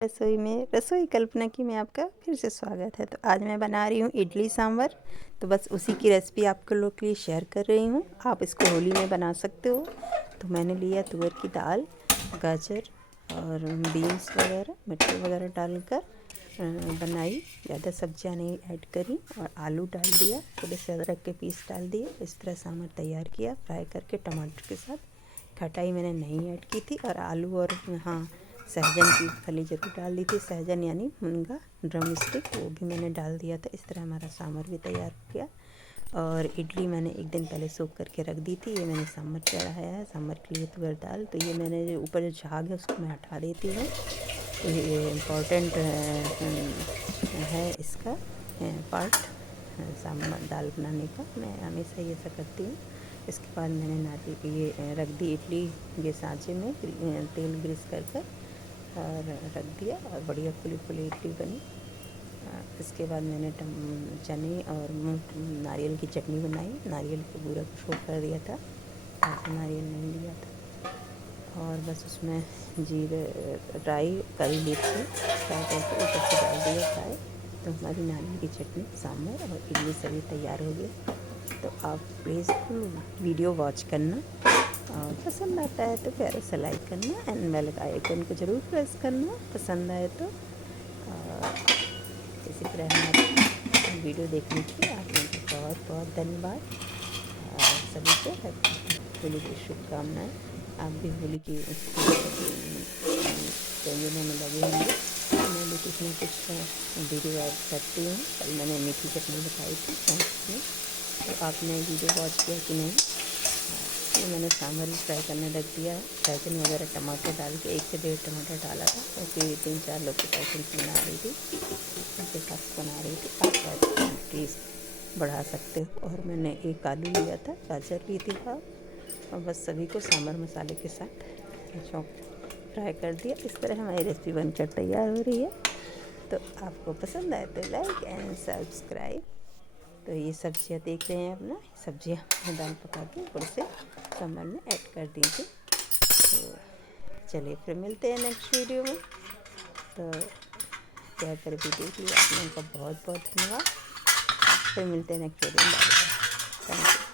रसोई में रसोई कल्पना की में आपका फिर से स्वागत है। तो आज मैं बना रही हूँ इडली सांभर। तो बस उसी की रेसिपी आपके लोग के लिए शेयर कर रही हूँ। आप इसको होली में बना सकते हो। तो मैंने लिया तुअर की दाल, गाजर और बीन्स वगैरह मटर वगैरह डालकर बनाई। ज़्यादा सब्जियाँ नहीं ऐड करी और आलू डाल दिया, थोड़े से अदरक के पीस डाल दिए। इस तरह सांभर तैयार किया फ्राई करके टमाटर के साथ। खटाई मैंने नहीं ऐड की थी और आलू और सहजन की फली ज़रूर डाल दी थी। सहजन यानी मुनगा ड्रम स्टिक, वो भी मैंने डाल दिया था। इस तरह हमारा सांभर भी तैयार हो गया। और इडली मैंने एक दिन पहले सोख करके रख दी थी। ये मैंने सांभर चढ़ाया है। सांभर के लिए तुअर दाल, तो ये मैंने जो ऊपर जो झाग है उसको मैं हटा देती हूँ। तो ये इम्पॉर्टेंट है इसका पार्ट सांभर दाल बनाने का। मैं हमेशा ये ऐसा करती हूँ। इसके बाद मैंने नारियल ये रख दी इडली के सांचे में, तेल ग्रीस कर और रख दिया और बढ़िया फुली फुली इडली बनी। इसके बाद मैंने चने और नारियल की चटनी बनाई। नारियल को पूरा छोड़ कर दिया था, ऐसा नारियल नहीं लिया था। और बस उसमें जीरे राई करी लीफ से फ्राई करके ऊपर से डाल दिया फ्राई। तो हमारी नारियल की चटनी, सांभर और इडली सभी तैयार हो गए। तो आप प्लीज़ वीडियो वॉच करना और पसंद आता है तो प्यारे से लाइक करना एंड बेल आइकन को ज़रूर प्रेस करना पसंद आए तो। इसी तरह हमारी वीडियो देखने के लिए आप लोगों को बहुत बहुत धन्यवाद। सभी को होली की शुभकामनाएँ। आप भी होली की व्यंजनों में लगे होंगे। मैं भी कुछ न कुछ वीडियो ऐड करती हूँ। कल मैंने मीठी चटनी बताई थी में, तो आपने वीडियो वॉच किया कि नहीं। ये मैंने सांभर भी फ्राई करने रख दिया है। सहजन वगैरह टमाटर डाल के 1 से 1.5 टमाटर डाला था, क्योंकि 3-4 लोग के पैकेट बना रही थी, उनके साथ बना रही थी। आप टेस्ट बढ़ा सकते हो। और मैंने 1 आलू लिया था, गाजर ली थी और बस सभी को सांभर मसाले के साथ चॉप फ्राई कर दिया। इस तरह हमारी रेसिपी बनकर तैयार हो रही है। तो आपको पसंद आए तो लाइक एंड सब्सक्राइब। तो ये सब्जियां देख रहे हैं अपना, सब्जियां दाल पका के ऊपर से सांभर में ऐड कर दी थी। तो चलिए फिर मिलते हैं नेक्स्ट वीडियो में। तो प्यार कर भी देख लिया आप लोगों का बहुत बहुत धन्यवाद। फिर मिलते हैं नेक्स्ट वीडियो में। Thank you.